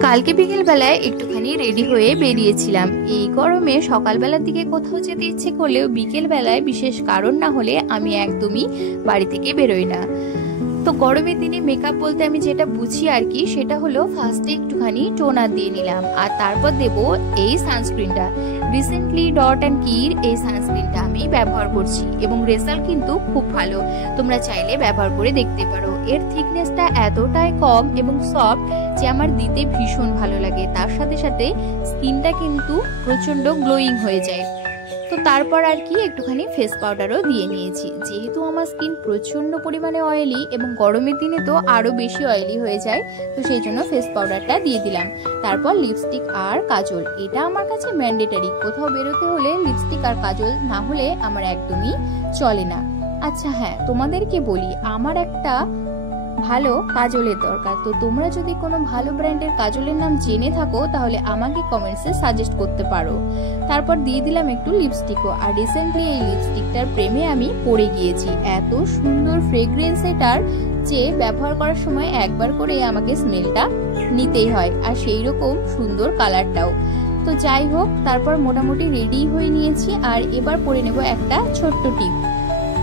কালকে বিকেল বেলায় একটুখানি রেডি হয়ে বেরিয়েছিলাম। এই গরমে সকালবেলার দিকে কোথাও যেতে ইচ্ছে করলেও বিকেল বেলায় বিশেষ কারণ না হলে আমি একদমই বাড়ি থেকে বেরোই না। তো গরমের দিনে মেকআপ বলতে আমি যেটা বুঝি আর কি, সেটা হলো ফার্স্টে একটুখানি টোনার দিয়ে নিলাম আর তারপর দেব এই সানস্ক্রিনটা। রিসেন্টলি ডট অ্যান্ড কির এই সানস্ক্রিনটা আমি ব্যবহার করছি এবং রেজাল্ট কিন্তু খুব ভালো। তোমরা চাইলে ব্যবহার করে দেখতে পারো। এর থিকনেসটা এতটাই কম এবং সফট যে আমার দিতে ভীষণ ভালো লাগে। তার সাথে সাথে স্কিনটা কিন্তু প্রচন্ড গ্লোয়িং হয়ে যায়। তো তারপর আর কি একটুখানি ফেস পাউডারও দিয়ে নিয়েছি, যেহেতু আমার স্কিন প্রচন্ড পরিমাণে অয়েলি এবং গরমের দিনে তো আরো বেশি অয়েলি হয়ে যায়, তো সেই জন্য ফেস পাউডারটা দিয়ে দিলাম। তারপর লিপস্টিক আর কাজল, এটা আমার কাছে ম্যান্ডেটারি। কোথাও বেরোতে হলে লিপস্টিক আর কাজল না হলে আমার একদমই চলে না। আচ্ছা হ্যাঁ, তোমাদেরকে বলি, আমার একটা ভালো কাজলের দরকার। তো তোমরা যদি কোনো ভালো ব্র্যান্ডের কাজলের নাম জেনে থাকো তাহলে আমাকে কমেন্টসে সাজেস্ট করতে পারো। তারপর দিয়ে দিলাম একটু লিপস্টিকও। আর রিসেন্টলি এই লিপস্টিকটার প্রেমে আমি পড়ে গিয়েছি। এত সুন্দর ফ্রেগ্রেন্স এটার যে ব্যবহার করার সময় একবার করে আমাকে স্মেলটা নিতেই হয়, আর সেই রকম সুন্দর কালারটাও। তো যাই হোক, তারপর মোটামুটি রেডি হয়ে নিয়েছি আর এবার পরে নেব একটা ছোট্ট টিপ।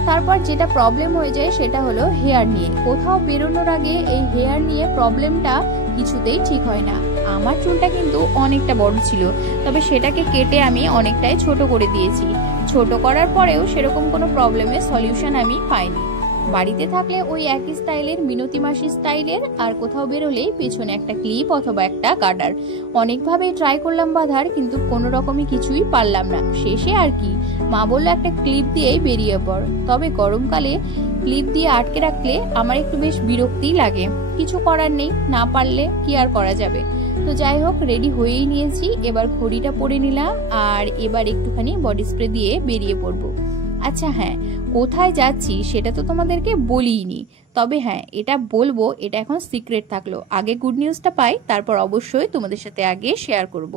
তারপর যেটা প্রবলেম হয়ে যায় সেটা হলো হেয়ার নিয়ে। কোথাও বেরোনোর আগে এই হেয়ার নিয়ে প্রবলেমটা কিছুতেই ঠিক হয় না। আমার চুলটা কিন্তু অনেকটা বড় ছিল, তবে সেটাকে কেটে আমি অনেকটাই ছোট করে দিয়েছি। ছোট করার পরেও সেরকম কোনো প্রবলেমের সলিউশন আমি পাইনি। বাড়িতে থাকলে ওই একই স্টাইলের, মিনতি মাসি স্টাইলের, আর কোথাও বেরোলেই পেছনে একটা ক্লিপ অথবা একটা গার্ডার। অনেকভাবে ট্রাই করলাম বাঁধার, কিন্তু কোনো রকমই কিছুই পারলাম না। শেষে আর কি মা বললো একটা ক্লিপ দিয়েই বেরিয়ে পড়। তবে গরমকালে ক্লিপ দিয়ে আটকে রাখলে আমার একটু বেশ বিরক্তিই লাগে। কিছু করার নেই, না পারলে কি আর করা যাবে। তো যাই হোক, রেডি হয়েই নিয়েছি। এবার ঘড়িটা পরে নিলাম আর এবার একটুখানি বডি স্প্রে দিয়ে বেরিয়ে পড়বো। আচ্ছা হ্যাঁ, কোথায় যাচ্ছি সেটা তো তোমাদেরকে বলিনি, তবে হ্যাঁ এটা বলবো, এটা এখন সিক্রেট থাকলো। আগে গুড নিউজটা পাই, তারপর অবশ্যই তোমাদের সাথে আগে শেয়ার করব।